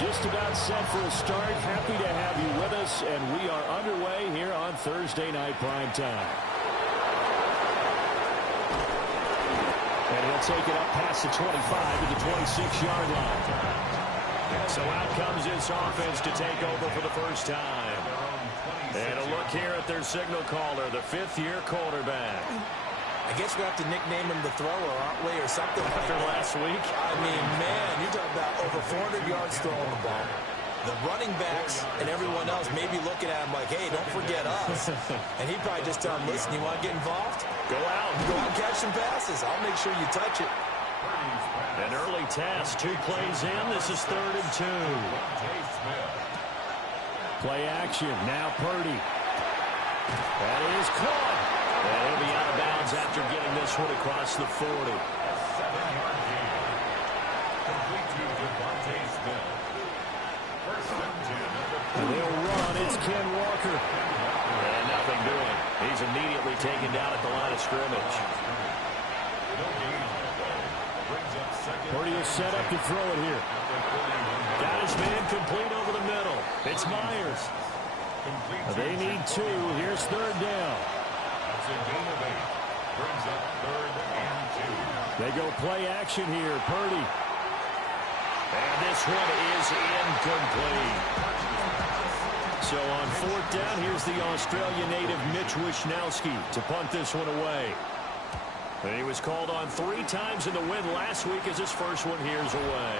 Just about set for a start. Happy to have you with us, and we are underway here on Thursday Night Prime Time. And he'll take it up past the 25 to the 26-yard line. So out comes this offense to take over for the first time. And a look here at their signal caller, the fifth-year quarterback. I guess we have to nickname him the thrower, aren't we, or something after last week. I mean, man, you're talking about over 400 yards throwing the ball. The running backs and everyone else may be looking at him like, hey, don't forget us. And he'd probably just tell him, listen, you want to get involved? Go out and catch some passes. I'll make sure you touch it. An early task, 2 plays in. This is 3rd and 2. Play action, now Purdy. That is caught. And he'll be out of bounds after getting this one across the 40. And they'll run. It's Ken Walker. And nothing doing. He's immediately taken down at the line of scrimmage. Purdy is set up to throw it here. Got his man complete over the middle. It's Myers. They need 2. Here's 3rd down. They go play action here. Purdy. And this one is incomplete. So on 4th down, here's the Australia native Mitch Wishnowsky to punt this one away. And he was called on 3 times in the win last week as his first one here's away.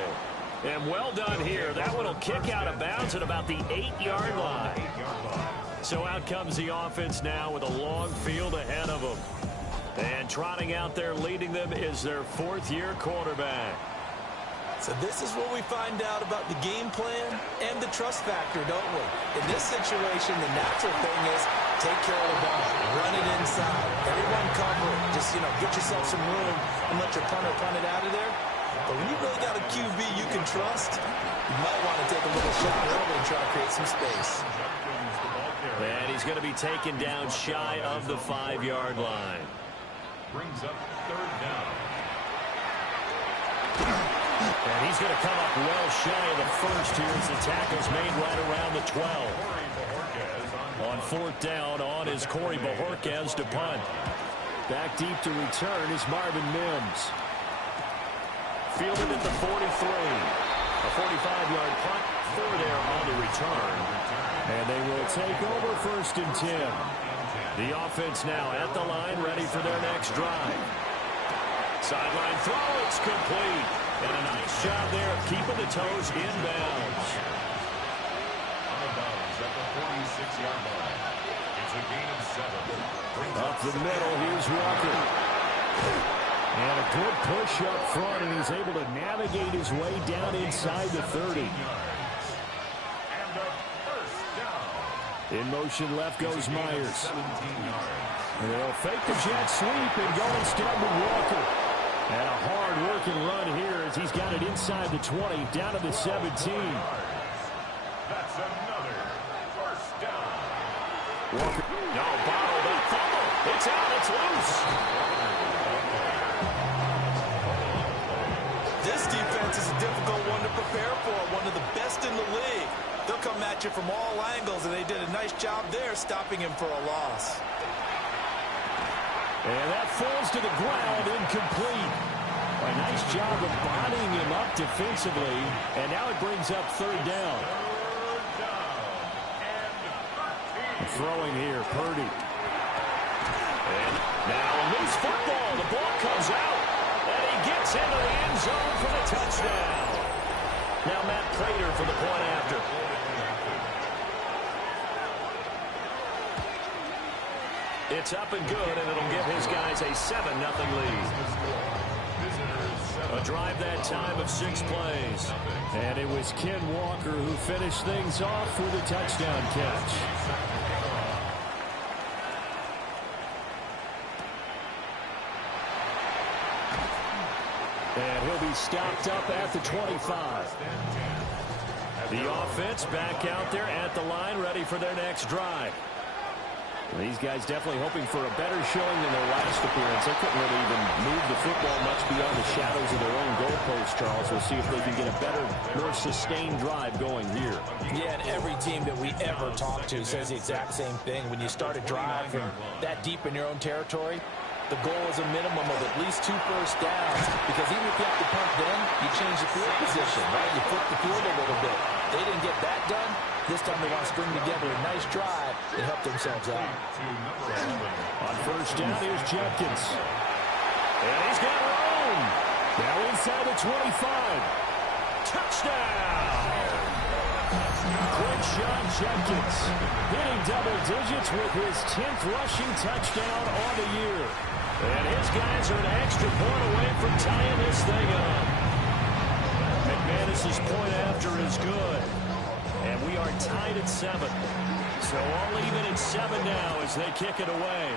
And well done here. That one will kick out of bounds at about the 8-yard line. So out comes the offense now with a long field ahead of them. And trotting out there leading them is their 4th-year quarterback. So this is where we find out about the game plan and the trust factor, don't we? In this situation, the natural thing is take care of the ball, run it inside, everyone cover it. Just, get yourself some room and let your punter punt it out of there. But when you really got a QB you can trust, you might want to take a little shot early and try to create some space. And he's going to be taken down shy of the 5-yard line. Brings up 3rd down. And he's going to come up well shy of the first here as the tackle's made right around the 12. On 4th down on is Corey Bojorquez to punt. Back deep to return is Marvin Mims. Fielded at the 43. A 45-yard punt, 4 there on the return. And they will take over 1st and 10. The offense now at the line, ready for their next drive. Sideline throw, it's complete. And a nice job there of keeping the toes inbounds. Out of bounds at the 46-yard line. It's a gain of 7. Up the middle, here's Walker. And a good push up front, and he's able to navigate his way down inside the 30. In motion left goes Myers. And they'll fake the jet sweep and go instead with Walker. And a hard-working run here as he's got it inside the 20, down to the 17. That's another 1st down. Walker, no, bottled up, fumble. It's out, it's loose. This defense is a difficult one to prepare for, one of the best in the league. They'll come at you from all angles, and they did a nice job there stopping him for a loss. And that falls to the ground, incomplete. A nice job of bodying him up defensively, and now it brings up 3rd down. Throwing here, Purdy. And now a loose football. The ball comes out, and he gets into the end zone for the touchdown. Now Matt Prater for the point after. It's up and good, and it'll give his guys a 7-0 lead. A drive that time of 6 plays. And it was Ken Walker who finished things off with a touchdown catch. And he'll be stopped up at the 25. The offense back out there at the line, ready for their next drive. These guys definitely hoping for a better showing than their last appearance. They couldn't really even move the football much beyond the shadows of their own goalpost, Charles. We'll see if they can get a better, more sustained drive going here. Yeah, and every team that we ever talk to says the exact same thing. When you start a drive from that deep in your own territory, the goal is a minimum of at least 2 first downs, because even if you have to punt then, you change the field position, right? You flip the field a little bit. They didn't get that done. This time they want to string together a nice drive and help themselves out. On first down, here's Jenkins. And he's got room. Now inside the 25. Touchdown! Quinshon Judkins hitting double digits with his 10th rushing touchdown on the year. And his guys are an extra point away from tying this thing up. McManus's point after is good. And we are tied at 7. So all even at 7 now as they kick it away.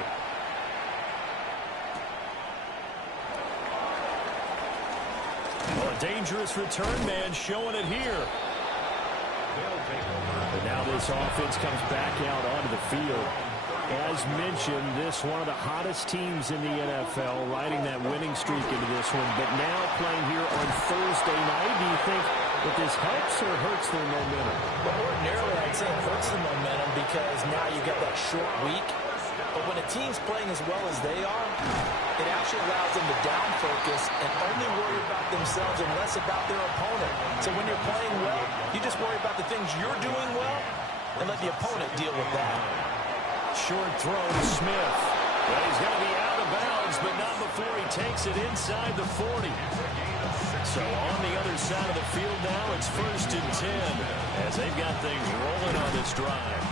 Well, a dangerous return man showing it here. But now this offense comes back out onto the field. As mentioned, this one of the hottest teams in the NFL, riding that winning streak into this one. But now playing here on Thursday night, do you think that this helps or hurts their momentum? Well, ordinarily, I'd say it hurts the momentum because now you get that short week. But when a team's playing as well as they are, it actually allows them to down focus and only worry about themselves and less about their opponent. So when you're playing well, you just worry about the things you're doing well and let the opponent deal with that. Short throw to Smith. Well, he's going to be out of bounds, but not before he takes it inside the 40. So on the other side of the field now, it's 1st and 10 as they've got things rolling on this drive.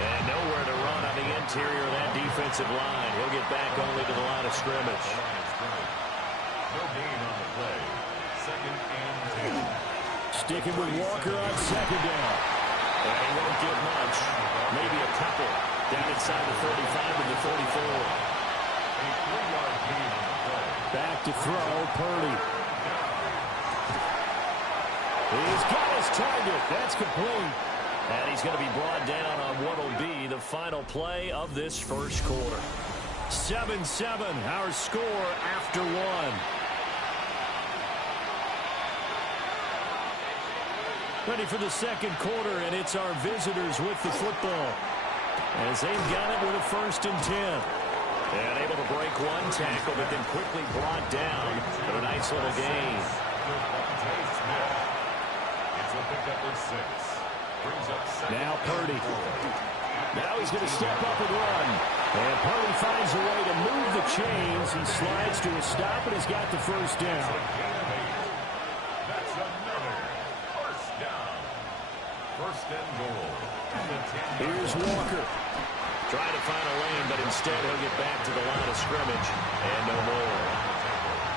And nowhere to run on the interior of that defensive line. He'll get back only to the line of scrimmage. No gain on the play. 2nd and 10. Sticking with Walker on 2nd down. And he won't get much. Maybe a couple. Down inside the 35 and the 34. A 3-yard gain on the play. Back to throw, Purdy. He's got his target. That's complete. And he's going to be brought down on what will be the final play of this first quarter. 7-7, our score after 1. Ready for the second quarter, and it's our visitors with the football. As they've got it with a 1st and 10. And able to break one tackle, but then quickly brought down for a nice little gain. It's a pickup of 6. Brings up 2nd. Now Purdy. Now he's going to step up and run. And Purdy finds a way to move the chains. He slides to a stop, and he's got the 1st down. That's another 1st down. 1st and goal. Here's Walker. Trying to find a lane, but instead he'll get back to the line of scrimmage. And no more.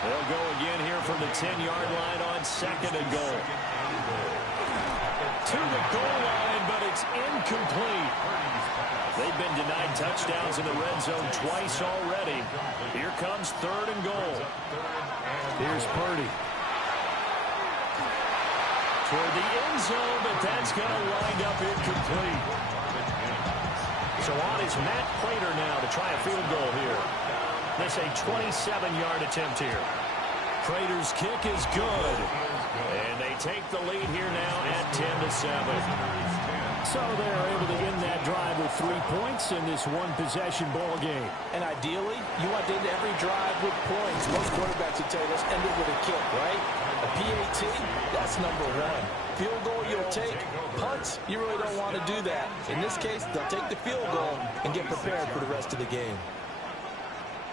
They'll go again here from the 10-yard line on 2nd and goal. To the goal line, but it's incomplete. They've been denied touchdowns in the red zone twice already. Here comes 3rd and goal. Here's Purdy. Toward the end zone, but that's going to wind up incomplete. So on is Matt Prater now to try a field goal here. This a 27-yard attempt here. Prater's kick is good. And they take the lead here now at 10-7. So they're able to end that drive with 3 points in this one-possession ball game. And ideally, you want to end every drive with points. Most quarterbacks would tell you, let's end it with a kick, right? A PAT, that's number 1. Field goal you'll take. Punts, you really don't want to do that. In this case, they'll take the field goal and get prepared for the rest of the game.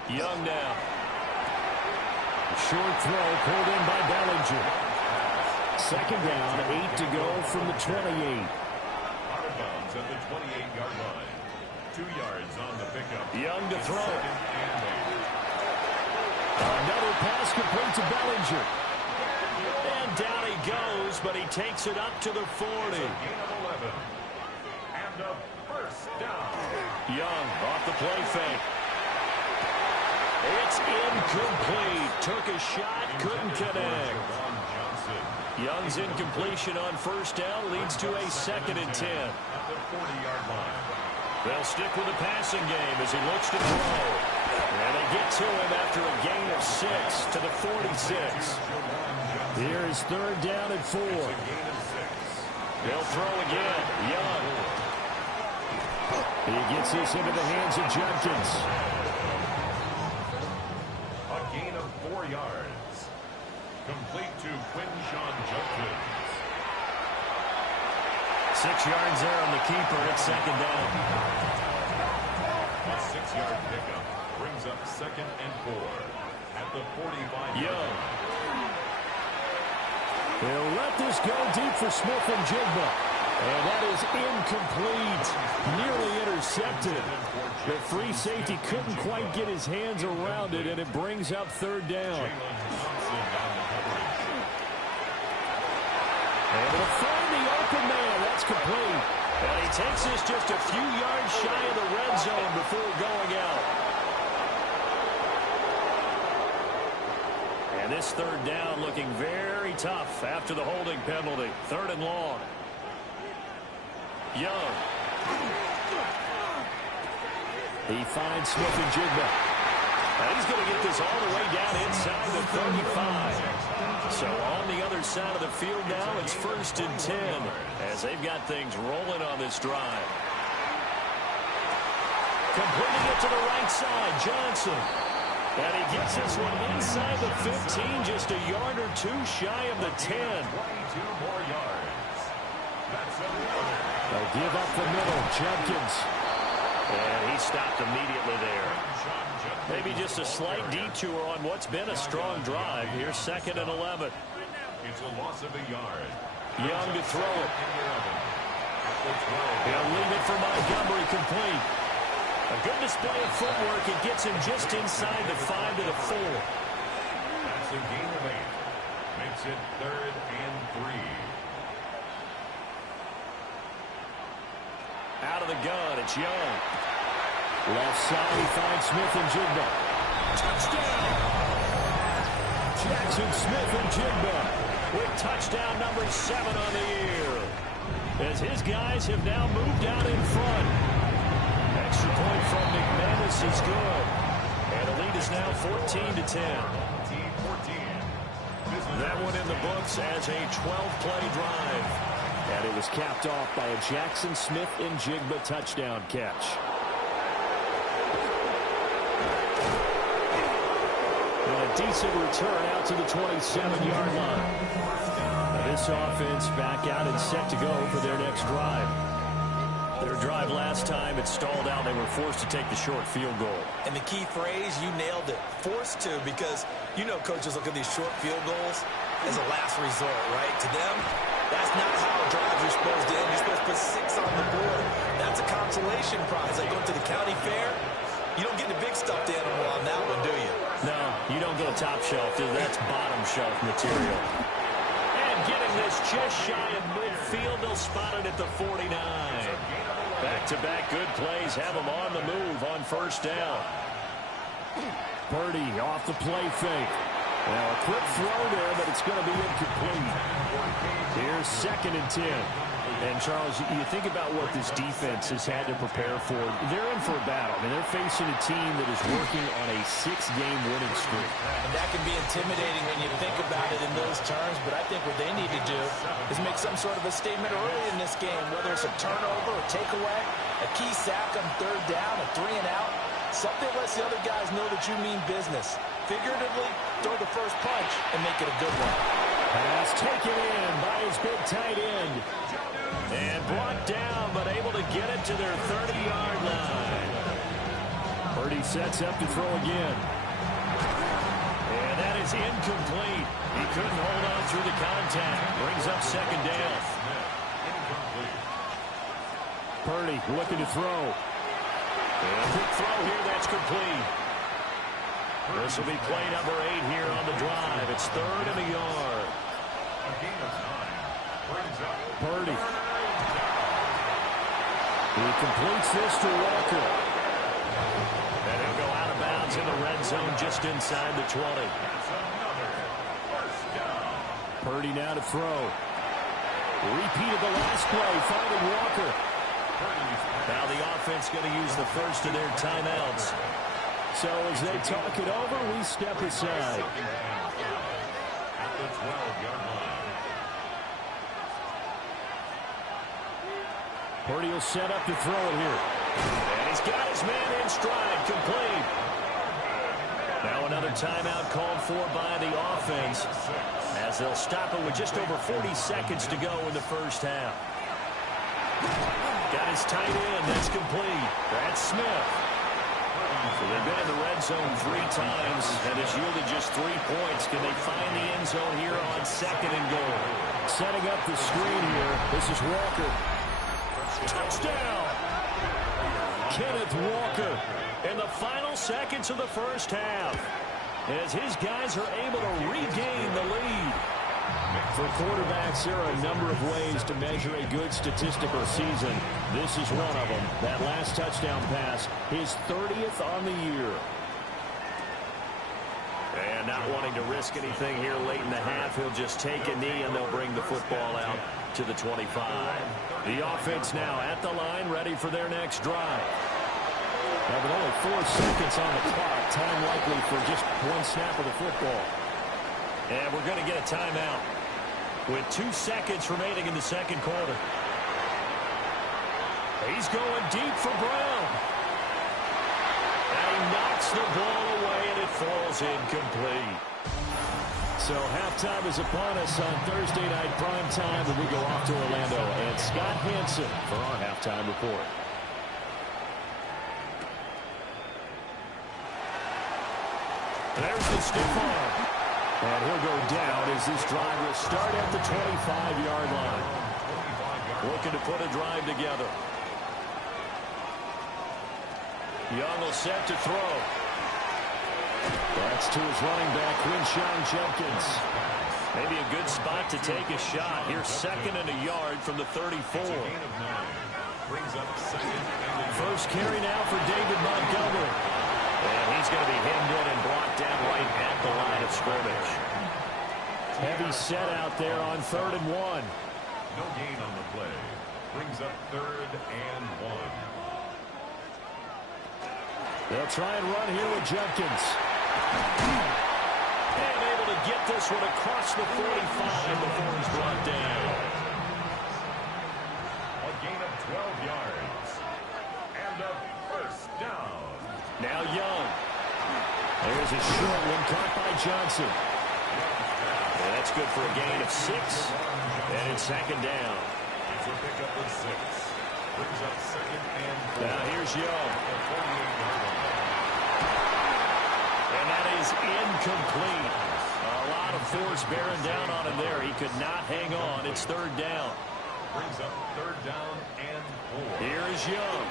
Young now. Short throw pulled in by Bellinger. 2nd down, 8 to go from the 28. Out of bounds at the 28-yard line. 2 yards on the pickup. Young to throw. 2nd and 8. Another pass complete to Bellinger. And down he goes, but he takes it up to the 40. Gain of 11. And a 1st down. Young off the play fake. It's incomplete. Took a shot, couldn't connect. Young's incompletion on 1st down leads to a 2nd and 10. At the 40-yard line. They'll stick with the passing game as he looks to throw. And they get to him after a gain of 6 to the 46. Here is 3rd down and 4. They'll throw again. Young. He gets this into the hands of Judkins. A gain of 4 yards. Complete to Quinshon Judkins. 6 yards there on the keeper. It's 2nd down. A 6-yard pickup brings up 2nd and 4 at the 45. Young. They'll let this go deep for Smith and Jigba. And that is incomplete. Nearly intercepted. The free safety couldn't quite get his hands around it, and it brings up 3rd down. Able to find the open man. That's complete. And he takes this just a few yards shy of the red zone before going out. And this 3rd down looking very tough after the holding penalty. 3rd and long. Young. He finds Smith and Jigba. And he's going to get this all the way down inside the 35. So on the other side of the field now, it's 1st and 10 as they've got things rolling on this drive. Completing it to the right side, Johnson. And he gets this one inside the 15, just a yard or 2 shy of the 10. 22 more yards. That's another. They'll give up the middle, Judkins. And he stopped immediately there. Maybe just a slight detour on what's been a strong drive. Here's 2nd and 11. It's a loss of a yard. Young to throw it. He'll leave it for Montgomery, complete. A good display of footwork. It gets him just inside the 5 to the 4. That's a gain of 8. Makes it 3rd and 3. Out of the gun, it's Young. Left side, he finds Smith and Jigba. Touchdown! Jackson Smith and Jigba with touchdown number 7 on the year. As his guys have now moved out in front. Extra point from McManus is good. And the lead is now 14 to 10. That one in the books as a 12-play drive. And it was capped off by a Jackson Smith and Jigba touchdown catch. And a decent return out to the 27-yard line. Now this offense back out and set to go for their next drive. Their drive last time, it stalled out. They were forced to take the short field goal. And the key phrase, you nailed it. Forced to, because you know coaches look at these short field goals as a last resort, right? To them, that's not how drives are supposed to end. You're supposed to put 6 on the board. That's a consolation prize. Like going to the county fair, you don't get the big stuffed animal on that one, do you? No, you don't go top shelf. That's bottom shelf material. And getting this just shy of midfield, they'll spot it at the 49. Back-to-back good plays have them on the move on 1st down. Purdy off the play fake. Now a quick throw there, but it's going to be incomplete. Here's 2nd and 10. And, Charles, you think about what this defense has had to prepare for. They're in for a battle. I mean, they're facing a team that is working on a 6-game winning streak. And that can be intimidating when you think about it in those terms, but I think what they need to do is make some sort of a statement early in this game, whether it's a turnover, a takeaway, a key sack on 3rd down, a 3 and out. Something lets the other guys know that you mean business. Figuratively, throw the first punch and make it a good one. Pass taken in by his big tight end. And brought down, but able to get it to their 30-yard line. Purdy sets up to throw again. And that is incomplete. He couldn't hold on through the contact. Brings up 2nd down. Purdy looking to throw. And a quick throw here, that's complete. This will be play number 8 here on the drive. It's 3rd and a yard. Purdy. He completes this to Walker. And he'll go out of bounds in the red zone just inside the 20. Purdy now to throw. Repeat of the last play, finding Walker. Now the offense going to use the first of their timeouts. So as they talk it over, we step aside. At the 12-yard line. Purdy will set up to throw it here. And he's got his man in stride, complete. Now another timeout called for by the offense, as they'll stop it with just over 40 seconds to go in the first half. Got his tight end. That's complete. That's Smith. So they've been in the red zone 3 times and has yielded just 3 points. Can they find the end zone here on 2nd and goal? Setting up the screen here. This is Walker. Touchdown! Kenneth Walker in the final seconds of the first half, as his guys are able to regain the lead. For quarterbacks, there are a number of ways to measure a good statistical season. This is one of them. That last touchdown pass, his 30th on the year. And not wanting to risk anything here late in the half, he'll just take a knee and they'll bring the football out to the 25. The offense now at the line, ready for their next drive. Now with only 4 seconds on the clock, time likely for just 1 snap of the football. And we're going to get a timeout with 2 seconds remaining in the second quarter. He's going deep for Brown. And he knocks the ball away, and it falls incomplete. So halftime is upon us on Thursday night prime time, and we go off to Orlando. And Scott Hanson for our halftime report. There's the stiff arm. And he'll go down as this drive will start at the 25-yard line. Looking to put a drive together. Young will set to throw. That's to his running back, Quinshon Judkins. Maybe a good spot to take a shot. Here's 2nd and a yard from the 34. First carry now for David Montgomery. And he's going to be hemmed in and brought down right at the line of scrimmage. Heavy set out there on 3rd and 1. No gain on the play. Brings up 3rd and 1. They'll try and run here with Judkins. And able to get this one across the 45 before he's brought down. A gain of 12 yards. And a first down. Now Young. There's a short one caught by Johnson. And that's good for a gain of 6. And it's 2nd down. It's a pickup of 6. Brings up 2nd and 4. Now here's Young. And that is incomplete. A lot of force bearing down on him there. He could not hang on. It's 3rd down. Brings up 3rd down and 4. Here is Young.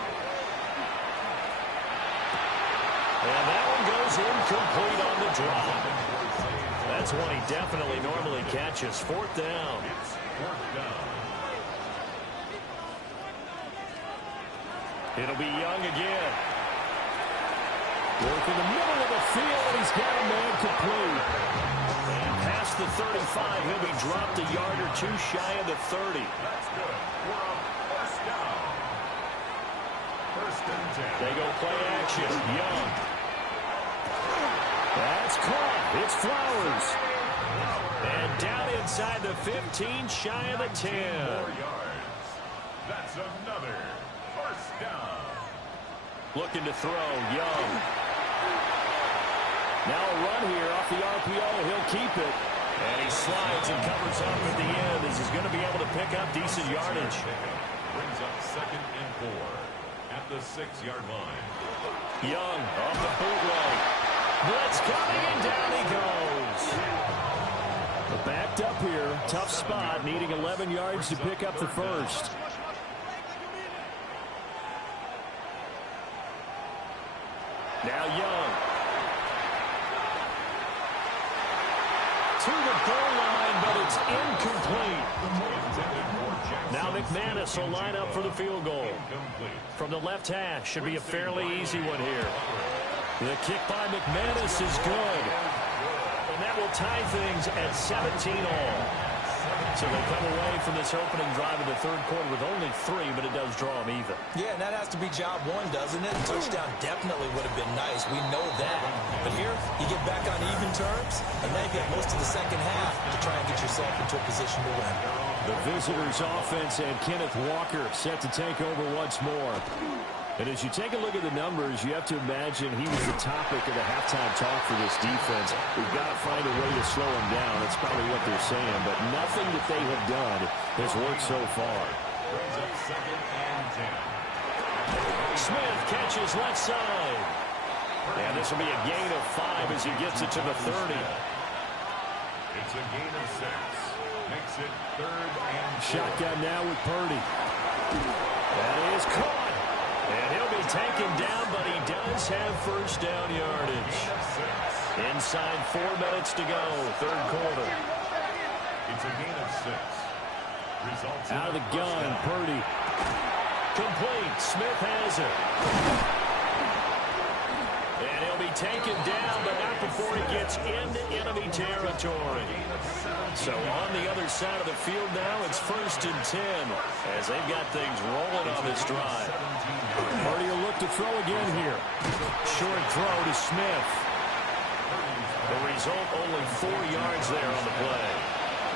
And that one goes incomplete on the drop. That's one he definitely normally catches. 4th down. It's 4th down. It'll be Young again. Work in the middle of the field, and he's got a man complete. And past the 35, he'll be dropped a yard or 2 shy of the 30. That's good. We're on first down. 1st and 10. They go play action. Young. That's caught. It's Flowers. And down inside the 15, shy of the 10. 4 yards. That's another first down. Looking to throw, Young. Now a run here off the RPO. He'll keep it. And he slides and covers up at the end as he's going to be able to pick up decent yardage. Brings up 2nd and 4 at the 6-yard line. Young off the bootleg. Blitz coming, and down he goes. Backed up here. Tough spot, needing 11 yards to pick up the first. Now Young. To the goal line, but it's incomplete. Now McManus will line up for the field goal. From the left hash, should be a fairly easy one here. The kick by McManus is good. And that will tie things at 17 all. So they come away from this opening drive in the third quarter with only 3, but it does draw them even. Yeah, and that has to be job one, doesn't it? Touchdown definitely would have been nice. We know that. But here, you get back on even terms, and then you get most of the second half to try and get yourself into a position to win. The visitors' offense and Kenneth Walker set to take over once more. And as you take a look at the numbers, you have to imagine he was the topic of the halftime talk for this defense. We've got to find a way to slow him down. That's probably what they're saying. But nothing that they have done has worked so far. Brings up 2nd and 10. Smith catches left side. And this will be a gain of 5 as he gets it to the 30. It's a gain of 6. Makes it 3rd and 4. Shotgun now with Purdy. That is caught. And he'll be taken down, but he does have first down yardage. Inside 4 minutes to go, third quarter. It's a gain of 6. Results Out of the gun, Purdy. Complete. Smith has it. And he'll be taken down, but not before he gets into enemy territory. So on the other side of the field now, it's 1st and 10 as they've got things rolling on this drive. Purdy will look to throw again here. Short throw to Smith. The result, only 4 yards there on the play.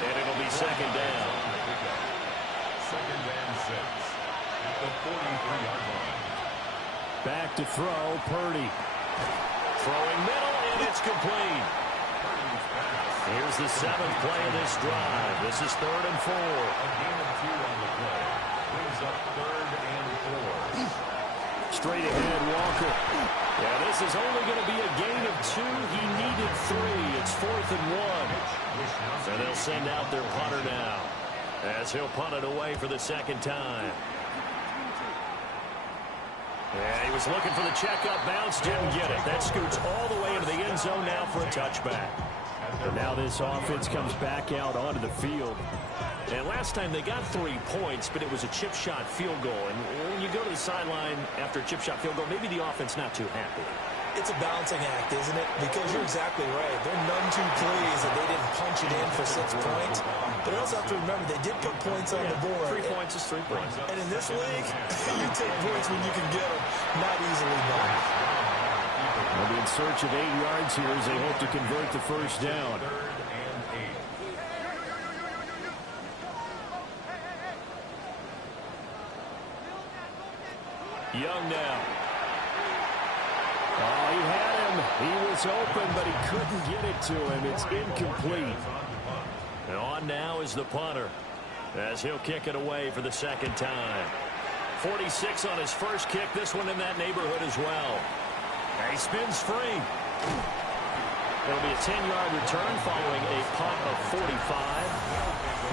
And it'll be 2nd down. 2nd and 6 at the 43-yard line. Back to throw, Purdy. Throwing middle, and it's complete. Here's the 7th play of this drive. This is 3rd and 4. A gain of 2 on the play. Brings up 3rd and 4. Straight ahead, Walker. Yeah, this is only going to be a gain of 2. He needed 3. It's 4th and 1. And they'll send out their punter now as he'll punt it away for the 2nd time. Yeah, he was looking for the checkup bounce, didn't get it. That scoots all the way into the end zone now for a touchback. And now this offense comes back out onto the field. And last time they got 3 points, but it was a chip shot field goal. And when you go to the sideline after a chip shot field goal, maybe the offense not too happy. It's a balancing act, isn't it? Because you're exactly right. They're none too pleased that they didn't punch it in for 6 points. But you also have to remember they did put points on the board. 3 points is 3 points. And in this league, you take points when you can get them. Not easily done. They'll be in search of 8 yards here as they hope to convert the first down. 3rd and 8. Young now. Oh, he had him. He was open, but he couldn't get it to him. It's incomplete. And on now is the punter as he'll kick it away for the 2nd time. 46 on his first kick. This one in that neighborhood as well. And he spins free. It'll be a 10-yard return following a punt of 45.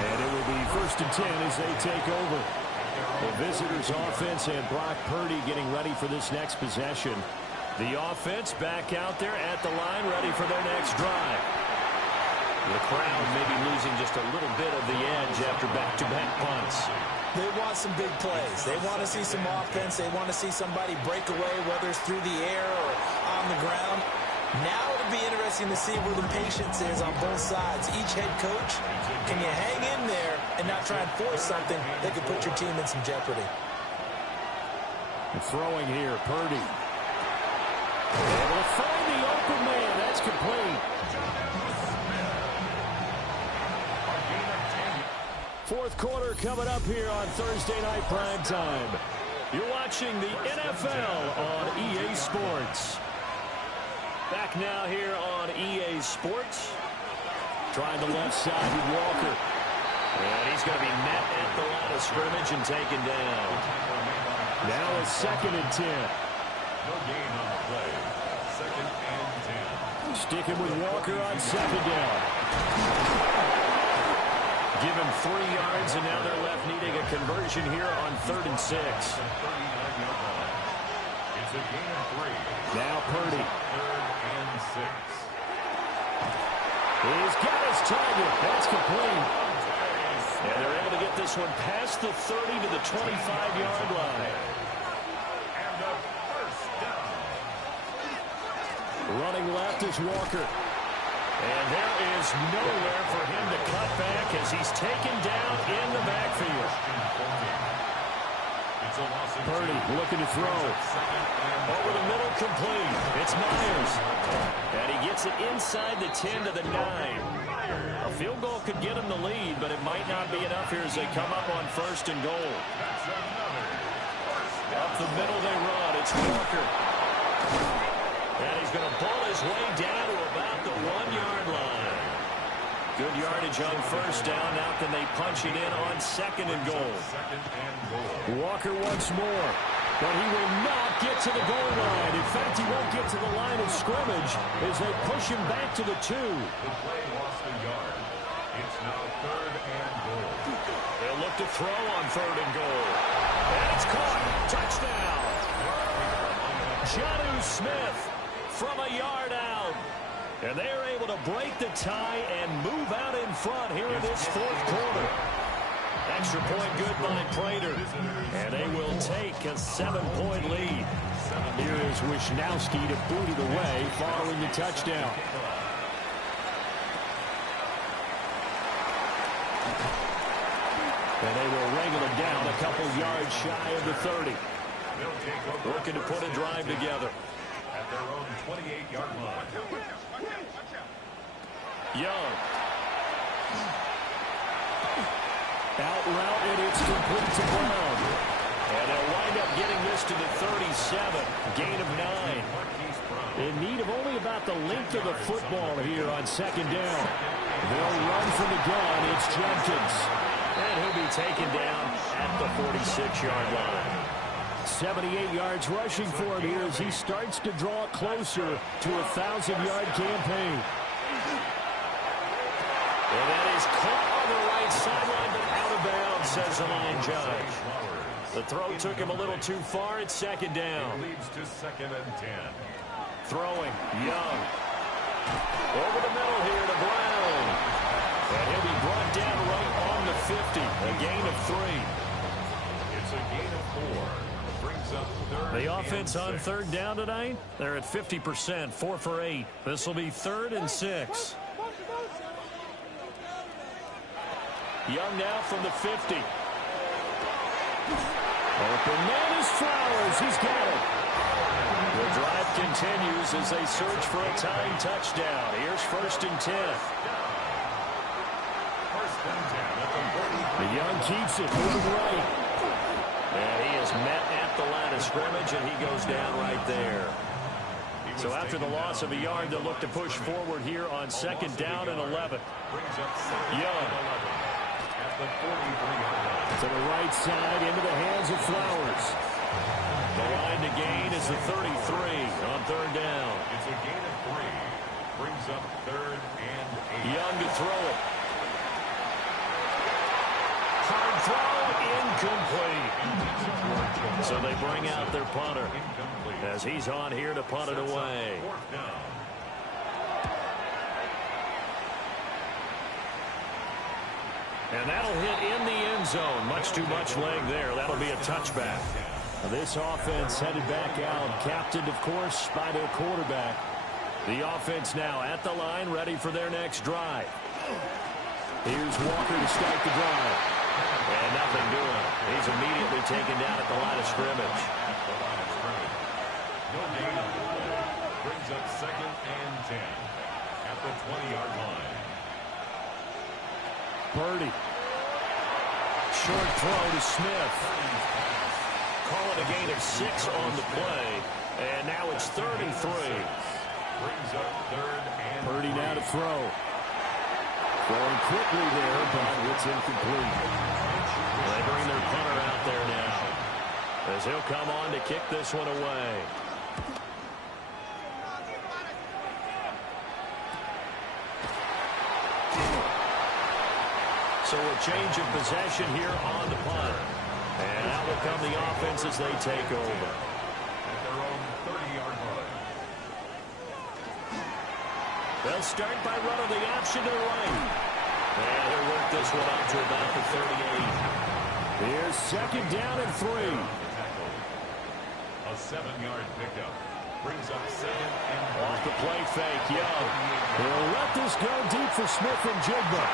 And it will be 1st and 10 as they take over. The visitors' offense and Brock Purdy getting ready for this next possession. The offense back out there at the line, ready for their next drive. The crowd maybe losing just a little bit of the edge after back-to-back punts. They want some big plays. They want to see some offense. They want to see somebody break away, whether it's through the air or on the ground. Now it'll be interesting to see where the patience is on both sides. Each head coach, can you hang in there and not try and force something that could put your team in some jeopardy? And throwing here, Purdy. Able to find the open man. That's complete. Fourth quarter coming up here on Thursday Night Primetime. You're watching the NFL on EA Sports. Back now here on EA Sports. Trying the left side with Walker. And he's going to be met at the line of scrimmage and taken down. Now it's 2nd and 10. No gain on the play. 2nd and 10. Sticking with Walker on 2nd down. Give him 3 yards, and now they're left needing a conversion here on 3rd and 6. It's a gain of 3. Now Purdy. 3rd and 6. He's got his target. That's complete. And they're able to get this one past the 30 to the 25-yard line. And a first down. Running left is Walker. And there is nowhere for him to cut back as he's taken down in the backfield. Purdy looking to throw. Over the middle, complete. It's Myers. And he gets it inside the 10 to the 9. A field goal could get him the lead, but it might not be enough here as they come up on 1st and goal. Up the middle they run. It's Walker. And he's going to pull his way down to about the 1-yard line. Good yardage on 1st down. Now can they punch it in on 2nd and goal? Walker once more. But he will not get to the goal line. In fact, he won't get to the line of scrimmage as they push him back to the 2. The play lost a yard. It's now 3rd and goal. They'll look to throw on 3rd and goal. And it's caught. Touchdown. Jonnu Smith from a yard out. And they are able to break the tie and move out in front here in this 4th quarter. Extra point good by Prater. And they will take a 7-point lead. Here is Wisnowski to boot it away following the touchdown. And they will wrangle it down a couple yards shy of the 30. Looking to put a drive together. At their own 28-yard line. Young. Out route, and it's complete to Brown. And they'll wind up getting this to the 37. Gain of 9. In need of only about the length of the football here on 2nd down. They'll run from the gun. It's Jenkins. And he'll be taken down at the 46-yard line. 78 yards rushing for him here as he starts to draw closer to a 1,000-yard campaign. And that is caught on the right sideline, but out of bounds, says the line judge. The throw took him a little too far. It's 2nd down. Leads to 2nd and 10. Throwing, Young. Over the middle here to Brown. And he'll be brought down right on the 50. A gain of 3. It's a gain of 4. Brings up 3rd. The offense on 3rd down tonight, they're at 50%, 4 for 8. This will be 3rd and 6. Young now from the 50. Open man is Flowers. He's got it. The drive continues as they search for a tying touchdown. Here's 1st and 10. The Young keeps it moving right. And he is met at the line of scrimmage, and he goes down right there. So after the loss of a yard, they'll look to push forward here on 2nd down and 11. Young. To the right side, into the hands of Flowers. The line to gain is the 33 on 3rd down. It's a gain of 3. Brings up 3rd and 8. Young to throw it. Hard throw, incomplete. So they bring out their punter as he's on here to punt it away. 4th down. And that'll hit in the end zone. Much too much leg there. That'll be a touchback. This offense headed back out, captained, of course, by their quarterback. The offense now at the line, ready for their next drive. Here's Walker to start the drive. And nothing doing. He's immediately taken down at the line of scrimmage. No gain on the play. Brings up 2nd and 10 at the 20-yard line. Purdy. Short throw to Smith. Call it a gain of 6 on the play. And now it's 3rd and 3. Brings up 3rd and Purdy now to throw. Going quickly there, but it's incomplete. They bring their punter out there now as he'll come on to kick this one away. So a change of possession here on the punt. And out will come the offense as they take over. at their own 30-yard line. They'll start by running the option to the right. And they'll work this one up to about the 38. Here's 2nd down and 3. A 7-yard pickup. Brings up 2nd and 3. Off the play fake, Young. He'll let this go deep for Smith and Jigba.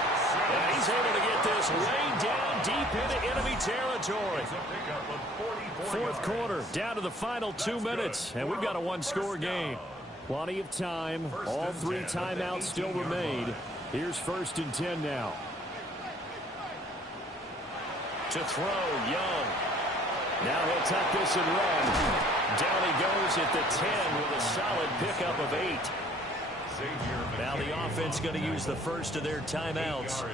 And he's able to get this way down deep into enemy territory. It's a pickup of 44 Fourth yards. quarter, down to the final 2 minutes, and we've got a one-score game. Plenty of time. All 3 timeouts still remain. Here's 1st and 10 now. To throw, Young. Now he'll tuck this and run. Down he goes at the 10 with a solid pickup of 8. Now the offense going to use the first of their timeouts.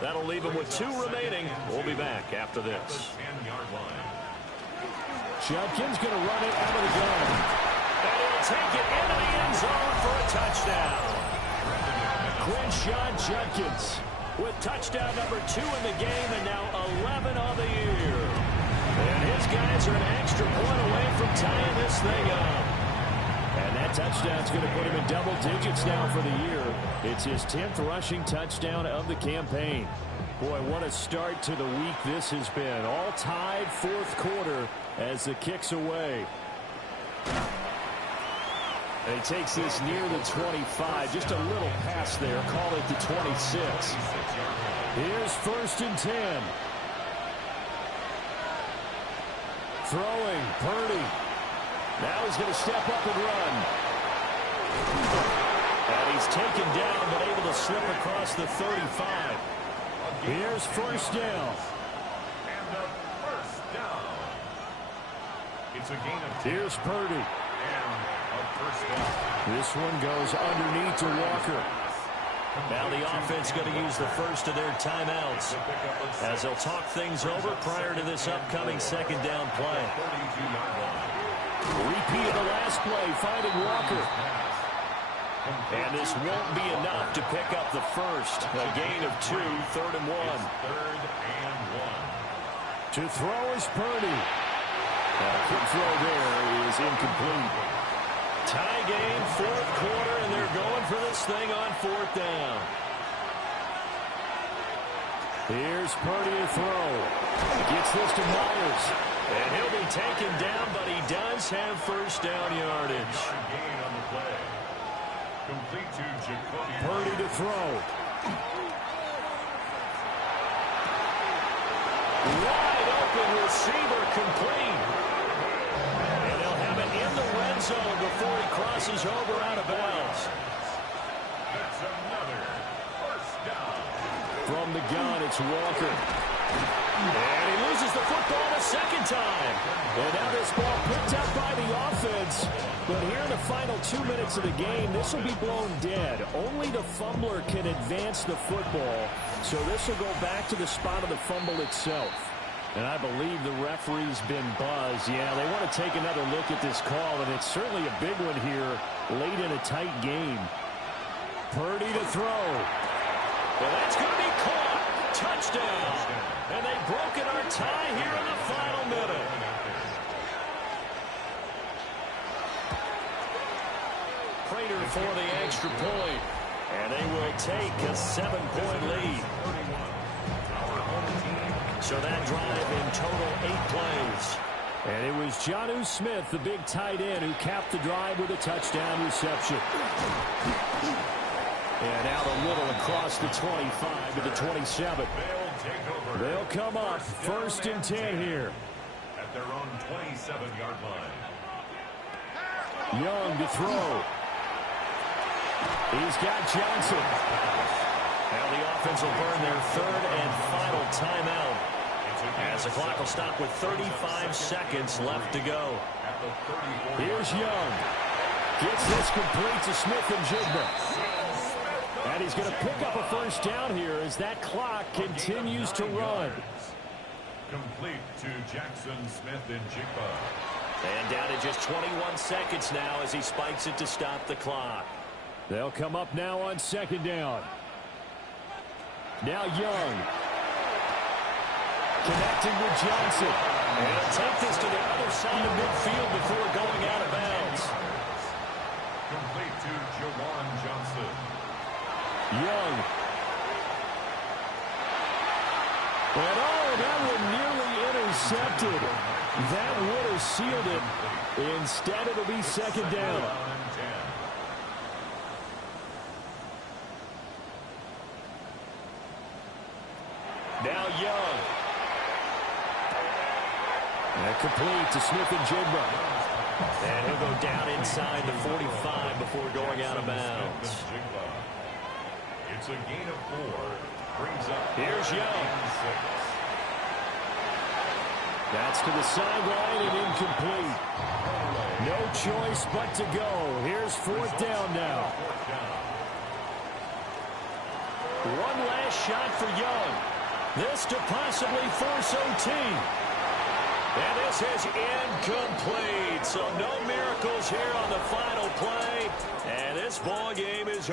That'll leave them with 2 remaining. We'll be back after this. Judkins going to run it out of the gun. And he'll take it into the end zone for a touchdown. Quinshon Judkins with touchdown number 2 in the game and now 11 on the year. And his guys are an extra point away from tying this thing up. And that touchdown's going to put him in double digits now for the year. It's his 10th rushing touchdown of the campaign. Boy, what a start to the week this has been. All tied 4th quarter as the kick's away. And he takes this near the 25. Just a little pass there. Call it the 26. Here's 1st and 10. Throwing, Purdy. Now he's going to step up and run. And he's taken down but able to slip across the 35. Here's 1st down. And the 1st down. It's a gain of 10. Here's Purdy. And a 1st down. This one goes underneath to Walker. Now the offense going to use the first of their timeouts as they'll talk things over prior to this upcoming 2nd down play. Repeat of the last play, finding Walker. And this won't be enough to pick up the first. A gain of 2, 3rd and 1. 3rd and 1. To throw is Purdy. A quick throw there is incomplete. Tie game, 4th quarter, and they're going for this thing on 4th down. Here's Purdy to throw. Gets this to Myers. And he'll be taken down, but he does have 1st down yardage. Gain on the play. Complete to Jacoby. Purdy to throw. Wide open receiver complete. And they'll have it in the red zone before he crosses over out of bounds. That's another 1st down. From the gun, it's Walker. And he loses the football a 2nd time. And now this ball picked up by the offense. But here in the final 2 minutes of the game, this will be blown dead. Only the fumbler can advance the football. So this will go back to the spot of the fumble itself. And I believe the referee's been buzzed. Yeah, they want to take another look at this call, and it's certainly a big one here late in a tight game. Purdy to throw. Well, that's going to be caught. Touchdown. And they've broken our tie here in the final minute. Prater for the extra point. And they will take a 7-point lead. So that drive in total 8 plays. And it was Jonnu Smith, the big tight end, who capped the drive with a touchdown reception. And out a little across the 25 to the 27. They'll come up 1st and 10 here. At their own 27-yard line. Young to throw. He's got Johnson. Now the offense will burn their 3rd and final timeout as the clock will stop with 35 seconds left to go. Here's Young. Gets this complete to Smith and Jigba. And he's going to pick up a 1st down here as that clock continues to run. Complete to Jackson Smith and Jigba. And down to just 21 seconds now as he spikes it to stop the clock. They'll come up now on 2nd down. Now Young. Connecting with Johnson. And he'll take this to the other side of midfield before going out of bounds. Complete to Jawan Johnson. Young. And oh, that one nearly intercepted. That would have sealed it. Instead, it'll be second down. Now Young. And complete to Smith-Njigba. And he'll go down inside the 45 before going out of bounds. It's a gain of 4. Brings up Here's Young. 6. That's to the sideline and incomplete. No choice but to go. Here's fourth down now. One last shot for Young. This to possibly force OT. And this is incomplete. So no miracles here on the final play. And this ball game is